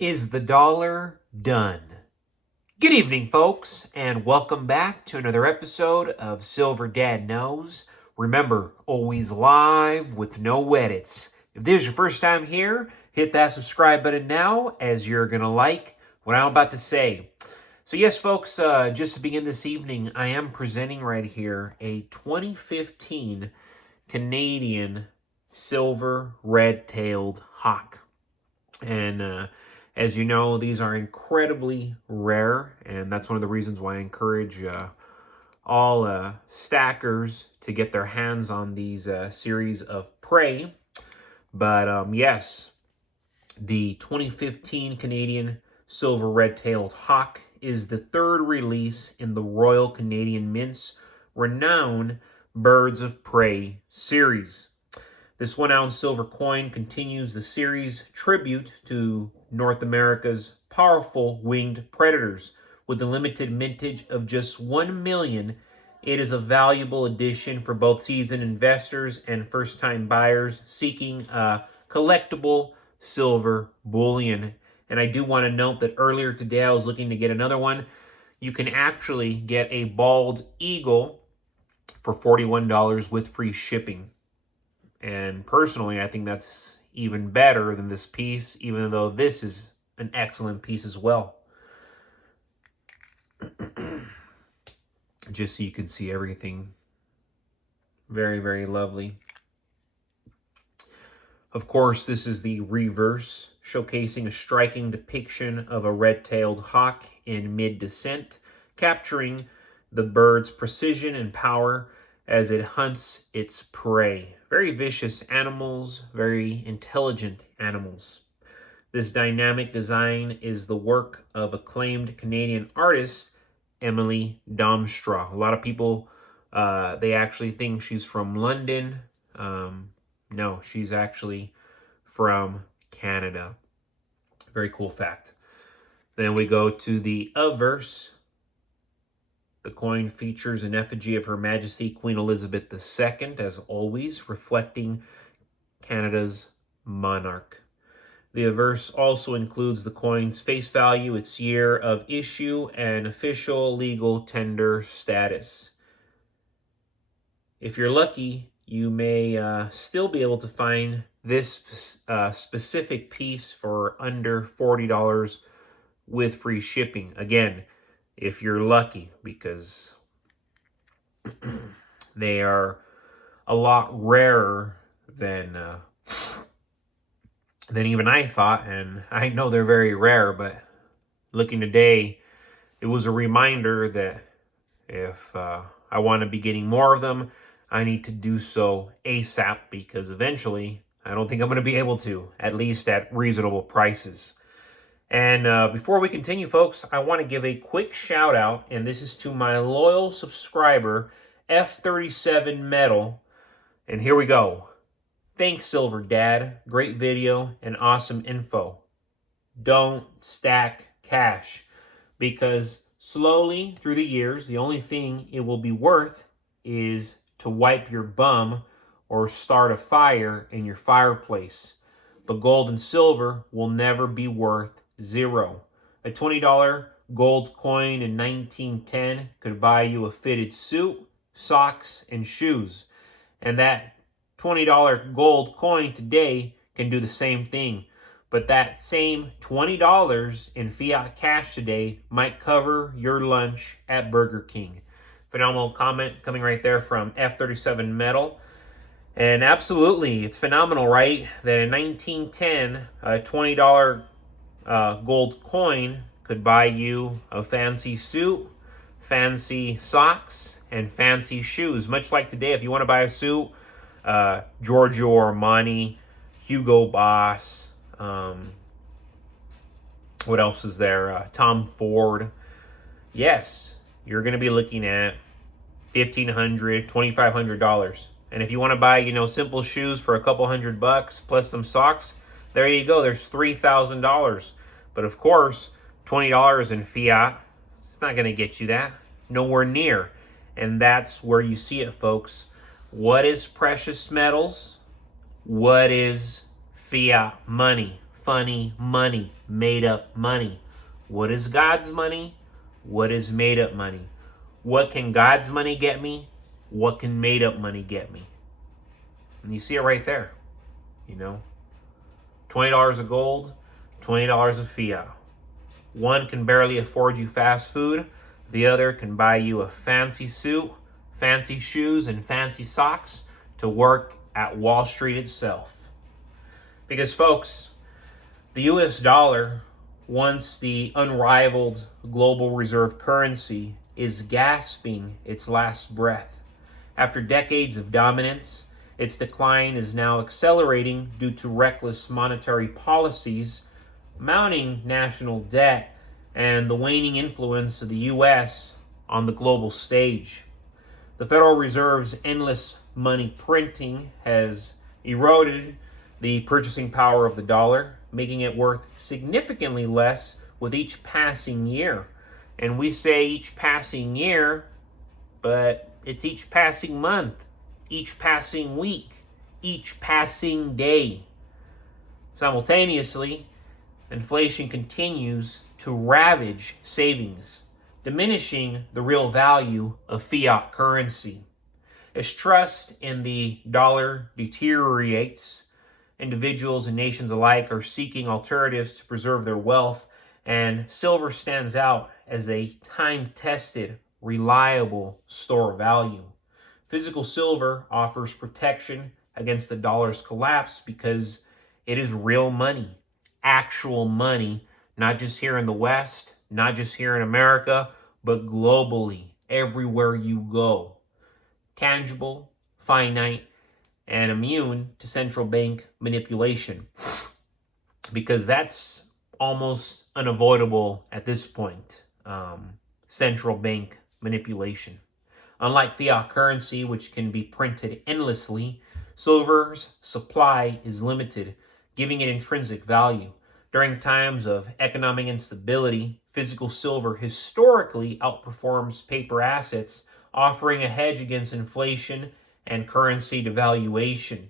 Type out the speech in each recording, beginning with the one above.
Is the dollar done? Good evening, folks, and welcome back to another episode of Silver Dad Knows. Remember, always live with no edits. If this is your first time here, hit that subscribe button now, as you're going to like what I'm about to say. So yes, folks, just to begin this evening, I am presenting right here a 2015 Canadian silver red-tailed hawk. And as you know, these are incredibly rare, and that's one of the reasons why I encourage all stackers to get their hands on these series of prey. But yes, the 2015 Canadian Silver Red-Tailed Hawk is the third release in the Royal Canadian Mint's renowned Birds of Prey series. This 1-ounce silver coin continues the series' tribute to North America's powerful winged predators. With a limited mintage of just 1 million, it is a valuable addition for both seasoned investors and first-time buyers seeking a collectible silver bullion. And I do want to note that earlier today I was looking to get another one. You can actually get a bald eagle for $41 with free shipping. And personally, I think that's even better than this piece, even though this is an excellent piece as well. Just so you can see everything. Very, very lovely. Of course, this is the reverse, showcasing a striking depiction of a red-tailed hawk in mid-descent, capturing the bird's precision and power as it hunts its prey. Very vicious animals, very intelligent animals. This dynamic design is the work of acclaimed Canadian artist Emily Domstra. A lot of people, they actually think she's from London. No, she's actually from Canada. Very cool fact. Then we go to the obverse. The coin features an effigy of Her Majesty Queen Elizabeth II, as always, reflecting Canada's monarch. The obverse also includes the coin's face value, its year of issue, and official legal tender status. If you're lucky, you may still be able to find this specific piece for under $40 with free shipping. Again, if you're lucky, because they are a lot rarer than even I thought, and I know they're very rare, but looking today, it was a reminder that if I want to be getting more of them, I need to do so ASAP, because eventually I don't think I'm going to be able to, at least at reasonable prices. And before we continue, folks, I want to give a quick shout out, and this is to my loyal subscriber, F37 Metal. And here we go. Thanks, Silver Dad. Great video and awesome info. Don't stack cash, because slowly through the years, the only thing it will be worth is to wipe your bum or start a fire in your fireplace. But gold and silver will never be worth zero. A $20 gold coin in 1910 could buy you a fitted suit, socks, and shoes. And that $20 gold coin today can do the same thing. But that same $20 in fiat cash today might cover your lunch at Burger King. Phenomenal comment coming right there from F37 Metal. And absolutely, it's phenomenal, right? That in 1910, a $20 gold coin could buy you a fancy suit, fancy socks, and fancy shoes. Much like today, if you want to buy a suit, Giorgio Armani, Hugo Boss, what else is there? Tom Ford. Yes, you're going to be looking at $1,500, $2,500. And if you want to buy, simple shoes for a couple $100 plus some socks, there you go. There's $3,000. But of course, $20 in fiat, it's not going to get you that. Nowhere near. And that's where you see it, folks. What is precious metals? What is fiat money? funny money, made up money. What is God's money? What is made up money? What can God's money get me? What can made up money get me? And you see it right there. You know, $20 of gold, $20 of fiat. One can barely afford you fast food. The other can buy you a fancy suit, fancy shoes, and fancy socks to work at Wall Street itself. Because, folks, the US dollar, once the unrivaled global reserve currency, is gasping its last breath. After decades of dominance, its decline is now accelerating due to reckless monetary policies, mounting national debt, and the waning influence of the U.S. on the global stage. The Federal Reserve's endless money printing has eroded the purchasing power of the dollar, making it worth significantly less with each passing year. And we say each passing year, but it's each passing month, each passing week, each passing day. Simultaneously, inflation continues to ravage savings, diminishing the real value of fiat currency. As trust in the dollar deteriorates, individuals and nations alike are seeking alternatives to preserve their wealth, and silver stands out as a time-tested, reliable store of value. Physical silver offers protection against the dollar's collapse because it is real money, actual money, not just here in the West, not just here in America, but globally, everywhere you go. Tangible, finite, and immune to central bank manipulation, because that's almost unavoidable at this point. Central bank manipulation. Unlike fiat currency, which can be printed endlessly, silver's supply is limited, giving it intrinsic value. During times of economic instability, physical silver historically outperforms paper assets, offering a hedge against inflation and currency devaluation.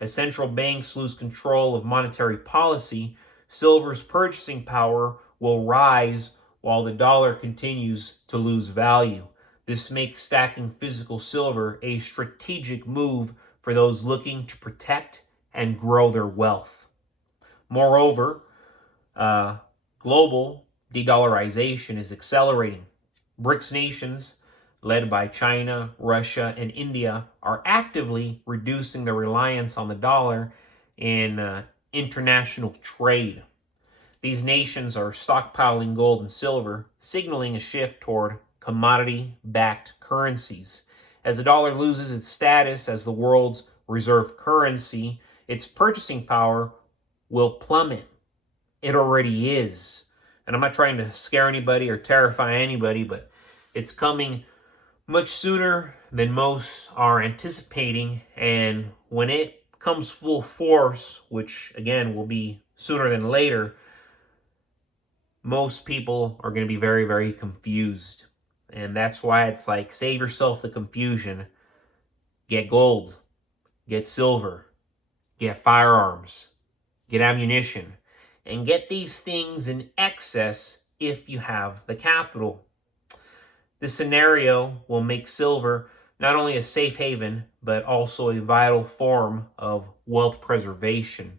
As central banks lose control of monetary policy, silver's purchasing power will rise while the dollar continues to lose value. This makes stacking physical silver a strategic move for those looking to protect and grow their wealth. Moreover, global dedollarization is accelerating. BRICS nations, led by China, Russia, and India, are actively reducing their reliance on the dollar in international trade. These nations are stockpiling gold and silver, signaling a shift toward commodity-backed currencies. As the dollar loses its status as the world's reserve currency, its purchasing power will plummet. It already is. And I'm not trying to scare anybody or terrify anybody, but it's coming much sooner than most are anticipating. And when it comes full force, which again will be sooner than later, most people are going to be very, very confused. And that's why it's like, save yourself the confusion. Get gold, get silver, get firearms, get ammunition, and get these things in excess if you have the capital. This scenario will make silver not only a safe haven, but also a vital form of wealth preservation.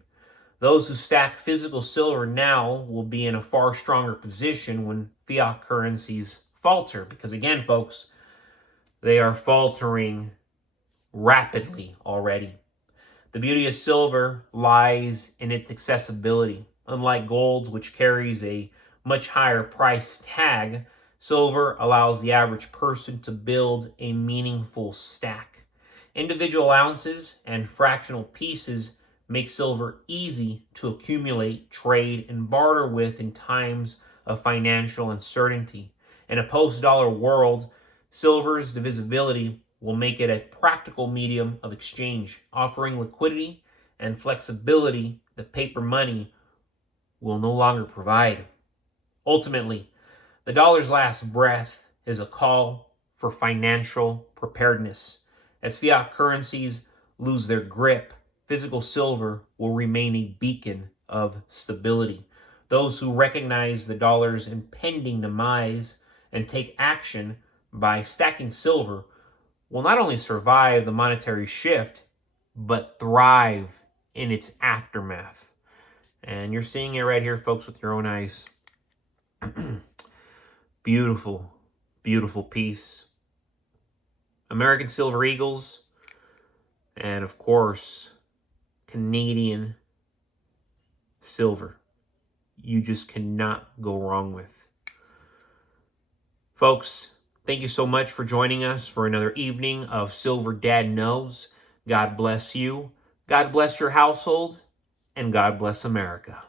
Those who stack physical silver now will be in a far stronger position when fiat currencies falter. Because again, folks, they are faltering rapidly already. The beauty of silver lies in its accessibility. Unlike gold, which carries a much higher price tag, silver allows the average person to build a meaningful stack. Individual ounces and fractional pieces make silver easy to accumulate, trade, and barter with in times of financial uncertainty. In a post-dollar world, silver's divisibility will make it a practical medium of exchange, offering liquidity and flexibility that paper money will no longer provide. Ultimately, the dollar's last breath is a call for financial preparedness. As fiat currencies lose their grip, physical silver will remain a beacon of stability. Those who recognize the dollar's impending demise and take action by stacking silver will not only survive the monetary shift, but thrive in its aftermath. And you're seeing it right here, folks, with your own eyes. Beautiful, beautiful piece. American Silver Eagles, and of course, Canadian silver. You just cannot go wrong with. Folks, thank you so much for joining us for another evening of Silver Dad Knows. God bless you, God bless your household, and God bless America.